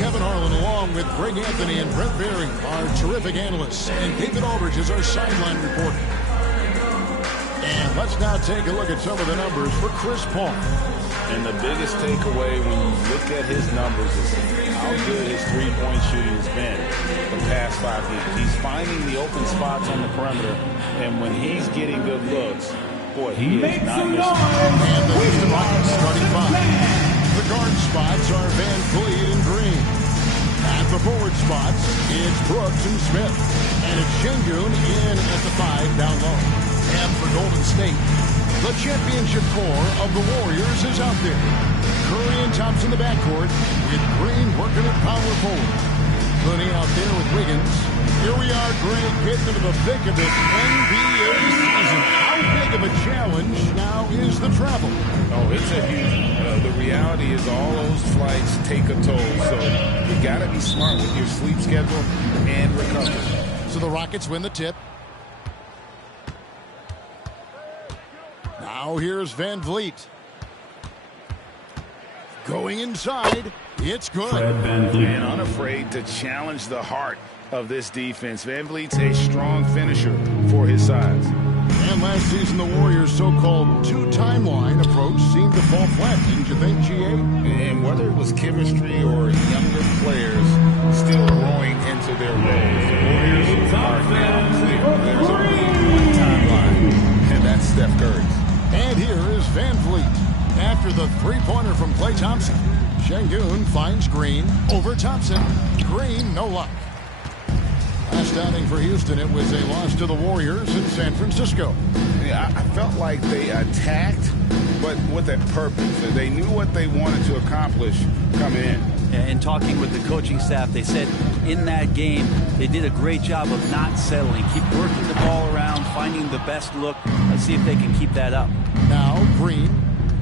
Kevin Harlan along with Greg Anthony and Brent Barry, our terrific analysts, and David Aldridge is our sideline reporter. And let's now take a look at some of the numbers for Chris Paul. And the biggest takeaway when you look at his numbers is how good his three-point shooting has been the past 5 games. He's finding the open spots on the perimeter, and when he's getting good looks, boy, he is not missing. And the Houston Rockets starting five. The guard spots are Van Vliet and Green. At the forward spots, it's Brooks and Smith. And it's Şengün in at the 5 down low. And for Golden State, the championship core of the Warriors is out there. Curry and Thompson in the backcourt, with Green working at power forward. Looney out there with Wiggins. Here we are, Greg, getting into the thick of it. NBA season. How big of a challenge now is the travel? Oh, it's a huge. The reality is all those flights take a toll. So you got to be smart with your sleep schedule and recovery. So the Rockets win the tip. Now here's Van Vliet. Going inside. It's good. And unafraid to challenge the heart of this defense. Van Vliet's a strong finisher for his size. And last season, the Warriors' so-called two-timeline approach seemed to fall flat, didn't you think, GA? And whether it was chemistry or younger players still growing into their roles, the Warriors are now clear. There's only one timeline, and that's Steph Curry's. And here is Van Vliet. After the three-pointer from Klay Thompson, Şengün finds Green over Thompson. Green, no luck. Last outing for Houston, it was a loss to the Warriors in San Francisco. Yeah, I felt like they attacked, but with a purpose. They knew what they wanted to accomplish coming in. And talking with the coaching staff, they said in that game they did a great job of not settling. Keep working the ball around, finding the best look. Let's see if they can keep that up. Now Green,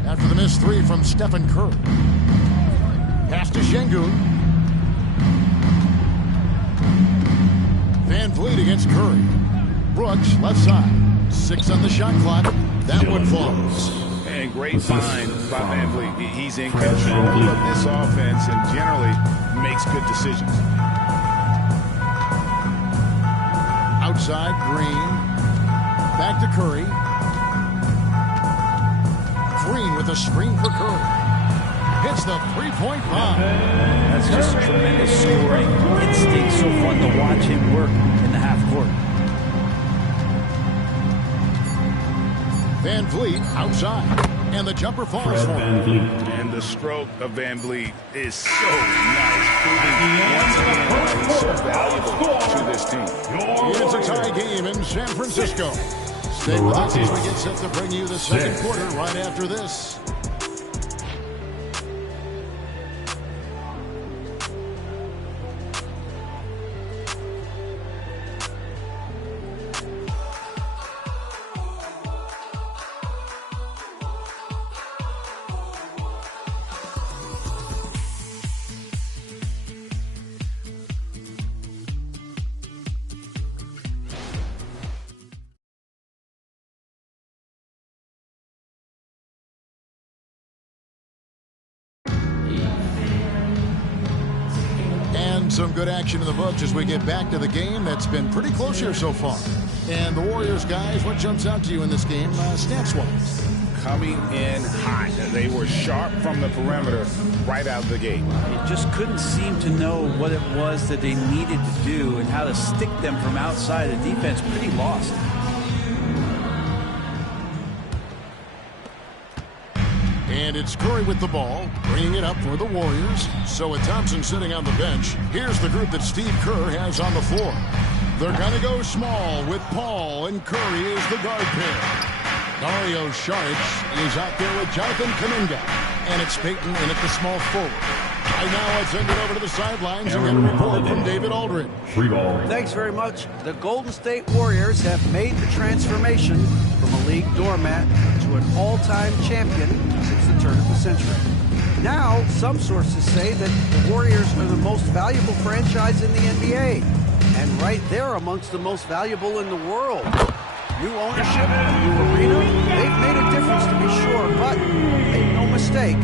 after the missed three from Stephen Curry. Pass to Şengün. Van Vliet against Curry. Brooks, left side. 6 on the shot clock. That one falls. And great find by Van Vliet. He's in control of this offense and generally makes good decisions. Outside, Green. Back to Curry. Green with a screen for Curry. Hits the three-point bomb. That's just tremendous scoring. Instinct, so fun to watch him work in the half court. Van Vliet outside. And the jumper falls for him. And the stroke of Van Vliet is so nice. Proving once again why he's so valuable to this team. It's a tie game in San Francisco. Stay with us as we get set to bring you the second quarter right after this. Some good action in the books as we get back to the game that's been pretty close here so far. And the Warriors, guys, what jumps out to you in this game, stats-wise? Coming in hot. They were sharp from the perimeter right out of the gate. They just couldn't seem to know what it was that they needed to do and how to stick them from outside. The defense pretty lost. And it's Curry with the ball, bringing it up for the Warriors. So with Thompson sitting on the bench, here's the group that Steve Kerr has on the floor. They're going to go small with Paul, and Curry is the guard pair. Dario Saric is out there with Jonathan Kuminga. And it's Payton in at the small forward. Right now, let's send it over to the sidelines and get a report from David Aldridge. Thanks very much. The Golden State Warriors have made the transformation from a league doormat to an all-time champion since the turn of the century. Now, some sources say that the Warriors are the most valuable franchise in the NBA, and right there amongst the most valuable in the world. New ownership, new arena, they've made a difference to be sure, but make no mistake,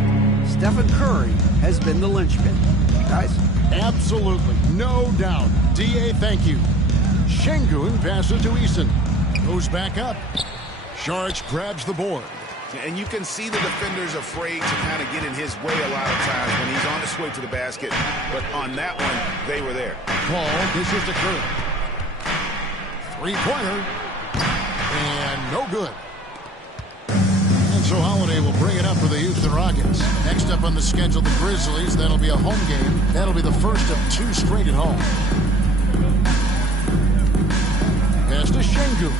Stephen Curry has been the linchpin. Guys? Absolutely, no doubt. D.A., thank you. Şengün passes to Eason. Goes back up. Saric grabs the board. And you can see the defender's afraid to kind of get in his way a lot of times when he's on his way to the basket. But on that one, they were there. Ball dishes to Curry. Three-pointer. And no good. And so Holiday will bring it up for the Houston Rockets. Next up on the schedule, the Grizzlies. That'll be a home game. That'll be the first of 2 straight at home. Pass to Şengün.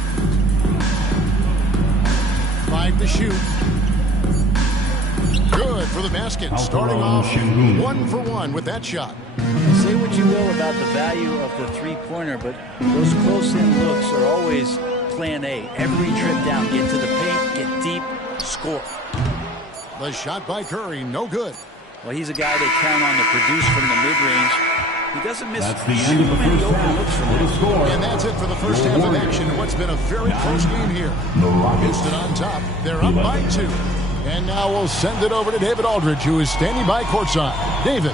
5 to shoot. Good for the basket. Starting off 1 for 1 with that shot. Say what you will about the value of the three-pointer, but those close-in looks are always plan A. Every trip down, get to the paint, get deep, score. The shot by Curry, no good. Well, he's a guy they count on to produce from the mid-range. He doesn't miss That's the end of the many first open half. looks from him. Score. And that's it for the first half of action in what's been a very close game here. Houston on top. They're up by 2. And now we'll send it over to David Aldridge, who is standing by courtside. David.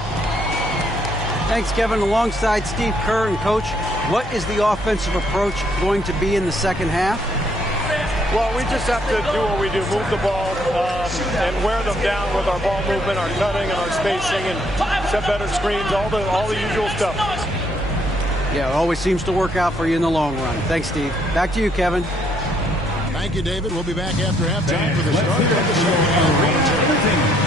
Thanks, Kevin. Alongside Steve Kerr and Coach, what is the offensive approach going to be in the second half? Well, we just have to do what we do, move the ball and wear them down with our ball movement, our cutting, and our spacing, and set better screens, all the usual stuff. Yeah, it always seems to work out for you in the long run. Thanks, Steve. Back to you, Kevin. Thank you, David. We'll be back after halftime for the start of the show.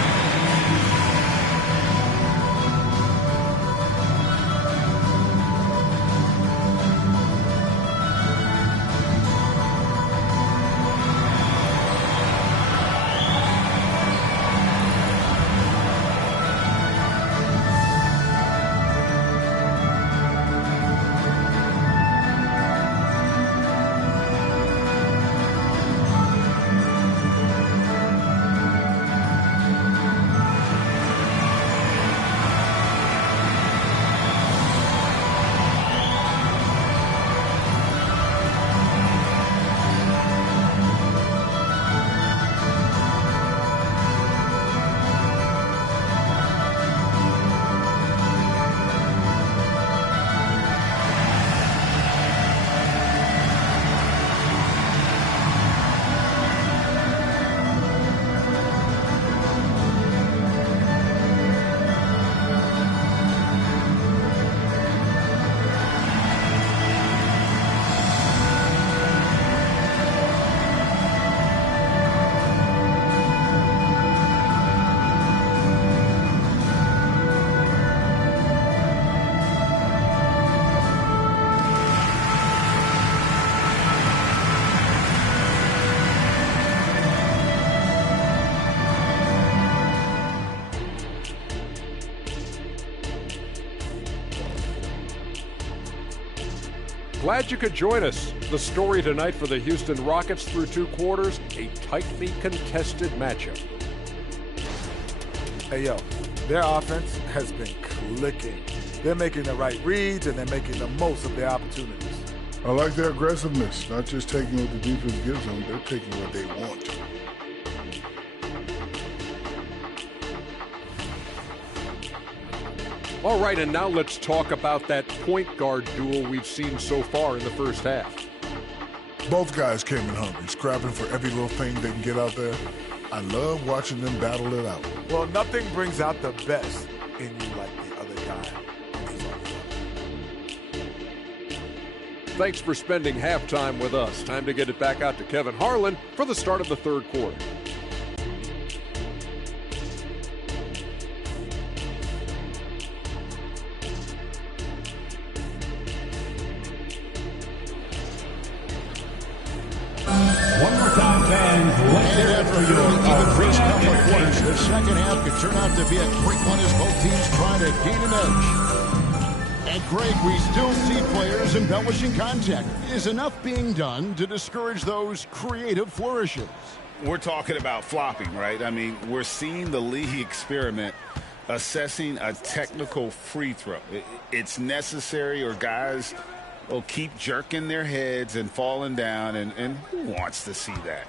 Glad you could join us. The story tonight for the Houston Rockets through 2 quarters, a tightly contested matchup. Hey, yo, their offense has been clicking. They're making the right reads, and they're making the most of their opportunities. I like their aggressiveness, not just taking what the defense gives them, they're taking what they want. All right, and now let's talk about that point guard duel we've seen so far in the first half. Both guys came in hungry, scrapping for every little thing they can get out there. I love watching them battle it out. Well, nothing brings out the best in you like the other guy. Thanks for spending halftime with us. Time to get it back out to Kevin Harlan for the start of the third quarter. And after even first couple of quarters, the second half could turn out to be a quick one as both teams try to gain an edge. And Greg, we still see players embellishing contact. Is enough being done to discourage those creative flourishes? We're talking about flopping, right? I mean, we're seeing the league experiment assessing a technical free throw. It's necessary, or guys will keep jerking their heads and falling down, and who wants to see that?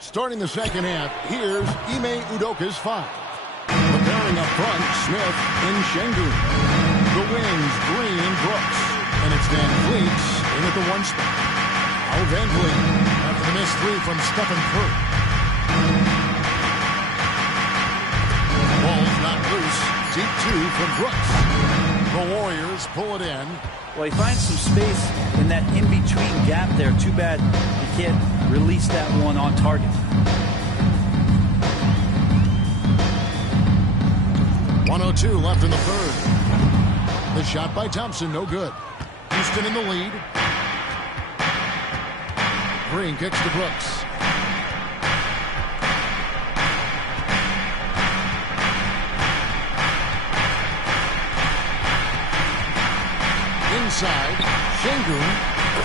Starting the second half, here's Ime Udoka's 5. Preparing up front, Smith and Şengün. The wings, Green, Brooks. And it's Van Vliet in at the 1 spot. Now Van Vliet after the missed 3 from Stephen Curry. Ball's not loose. Deep 2 from Brooks. The Warriors pull it in. Well, he finds some space in that in-between gap there. Too bad he can't release that one on target. 1:02 left in the third. The shot by Thompson, no good. Houston in the lead. Green kicks to Brooks. Inside, Şengün,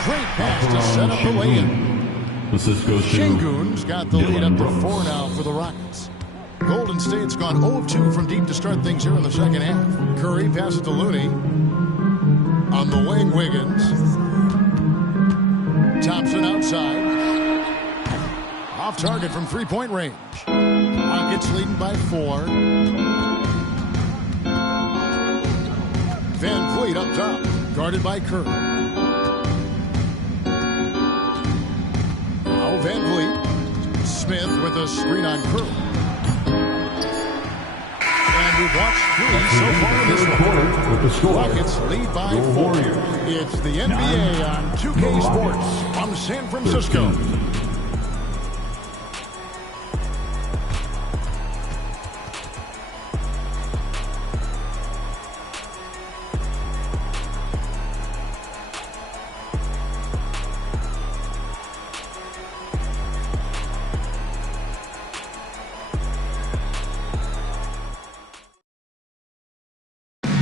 great pass to set up the lay-in. Şengün's got the lead up to 4 now for the Rockets. Golden State's gone 0 of 2 from deep to start things here in the second half. Curry passes to Looney. On the wing, Wiggins. Thompson outside. Off target from 3-point range. Rockets leading by 4. Van Vliet up top. Guarded by Curry. Now Van Vliet. Smith with a screen on Curry. And we've watched 3 so far in this one. Rockets lead by 4. It's the NBA on 2K Sports from San Francisco.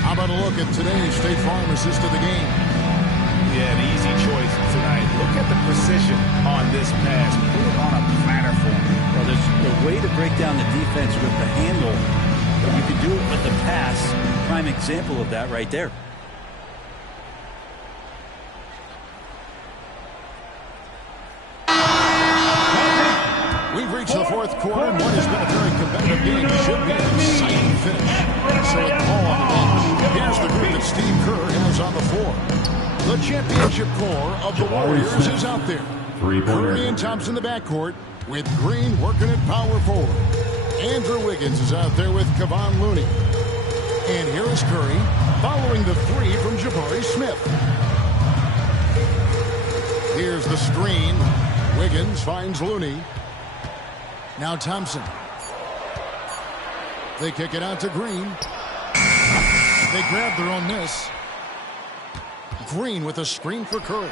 How about a look at today's State Farm assist of the game? Yeah, an easy choice tonight. Look at the precision on this pass. Put it on a platter for him. Well, there's a way to break down the defense with the handle, but you can do it with the pass. Prime example of that right there. We've reached the fourth quarter, and what has been a very competitive game should be an exciting finish. So with the ball on the bench, here's the group that Steve Kerr has on the floor. The championship core of the Warriors is out there. Curry and Thompson in the backcourt, with Green working at power forward. Andrew Wiggins is out there with Kevon Looney. And here is Curry following the 3 from Jabari Smith. Here's the screen. Wiggins finds Looney. Now Thompson. They kick it out to Green. They grab their own miss. Green with a screen for Curry.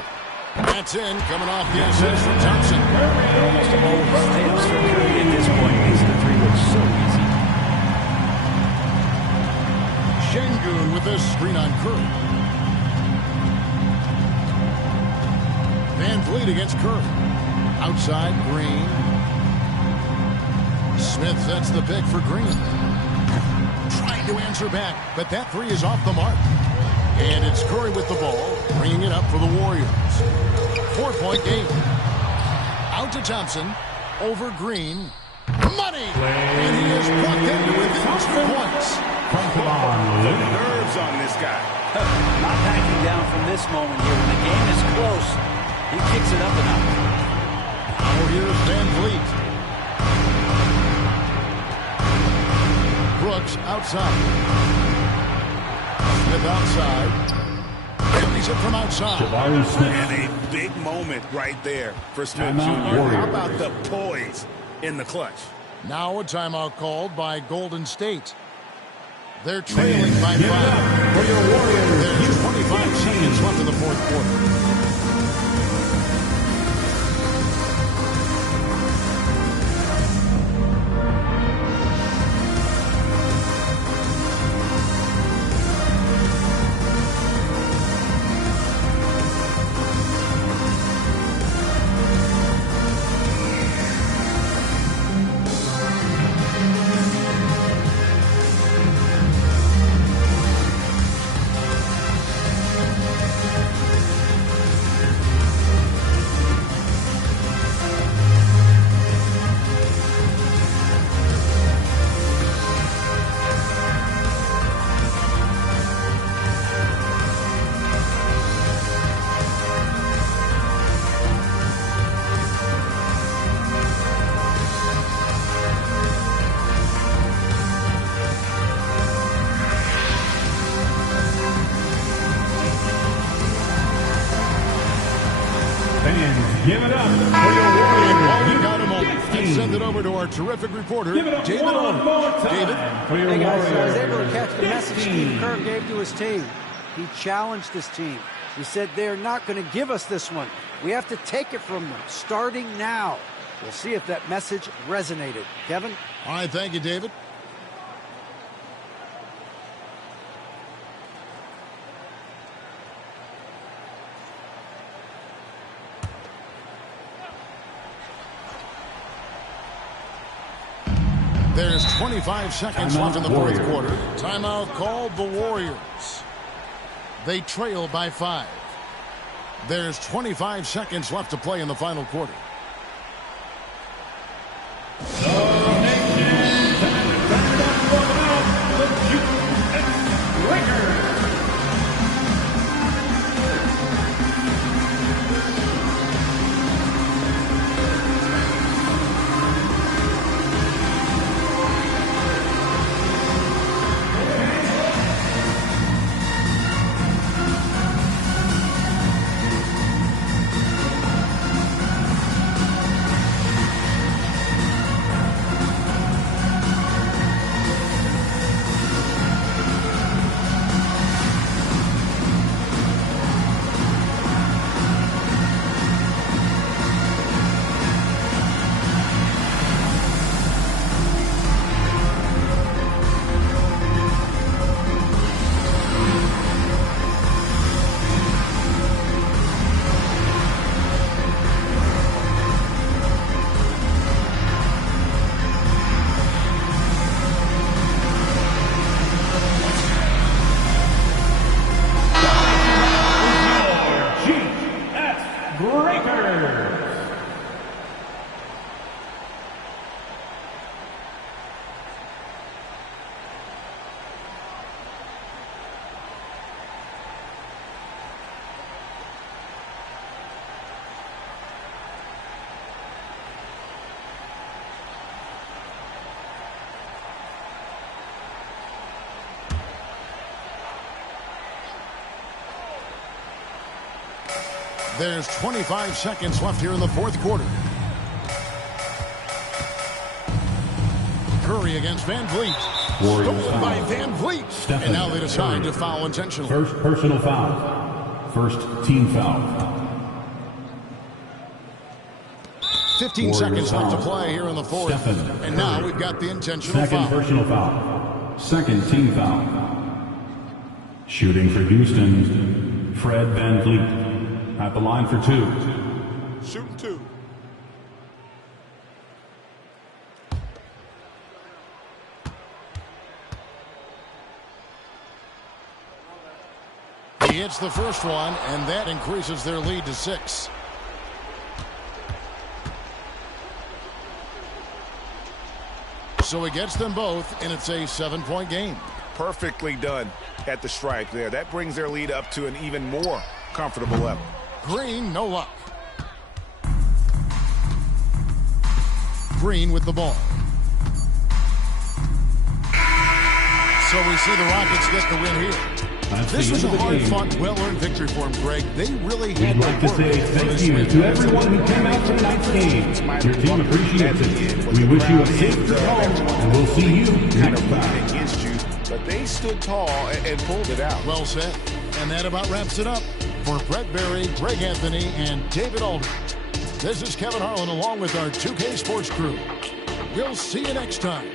That's in, coming off the assist from Thompson. Almost always tails for Curry at this point. Makes the 3 look so easy. Şengün with a screen on Curry. Van Vliet against Curry. Outside, Green. Smith sets the pick for Green. Trying to answer back, but that 3 is off the mark. And it's Curry with the ball, bringing it up for the Warriors. 4-point game. Out to Thompson, over Green. Money! And he is plucked into within 2 points. The nerves on this guy. Not backing down from this moment here. When the game is close, he kicks it up and up. Now here's Van Vliet. Brooks outside. Smith outside. He's it from outside. And a big moment right there for Smith Jr. How about the poise in the clutch? Now a timeout called by Golden State. They're trailing by 5. For your Warriors, there's 25 seconds left in the fourth quarter. fans, give it up for your Warriors. While we got a moment, let's send it over to our terrific reporter, David Aldridge. David? Hey guys, I was able to catch the message Steve Kerr gave to his team. He challenged his team. He said they're not going to give us this one. We have to take it from them, starting now. We'll see if that message resonated. Kevin? All right, thank you, David. There's 25 seconds left in the fourth quarter. Timeout called the Warriors. They trail by 5. There's 25 seconds left to play in the final quarter. There's 25 seconds left here in the fourth quarter. Curry against Van Vliet. Stolen by Van Vliet. And now they decide to foul intentionally. First personal foul. First team foul. 15 seconds left to play here in the fourth. And now we've got the intentional foul. Second personal foul. Second team foul. Shooting for Houston, Fred Van Vliet. At the line for 2. Shooting 2. He hits the first one, and that increases their lead to 6. So he gets them both, and it's a 7-point game. Perfectly done at the stripe there. That brings their lead up to an even more comfortable level. Green, no luck. Green with the ball. So we see the Rockets get the win here. This was a hard-fought, well-earned victory for them, Greg. They really had We'd like to say thank you to everyone who came out for tonight's game. Your team appreciates it. We wish you a safe trip home, and we'll see you next time. Against you, but they stood tall and pulled it out. Well said. And that about wraps it up. For Brett Berry, Greg Anthony, and David Aldridge, this is Kevin Harlan along with our 2K Sports crew. We'll see you next time.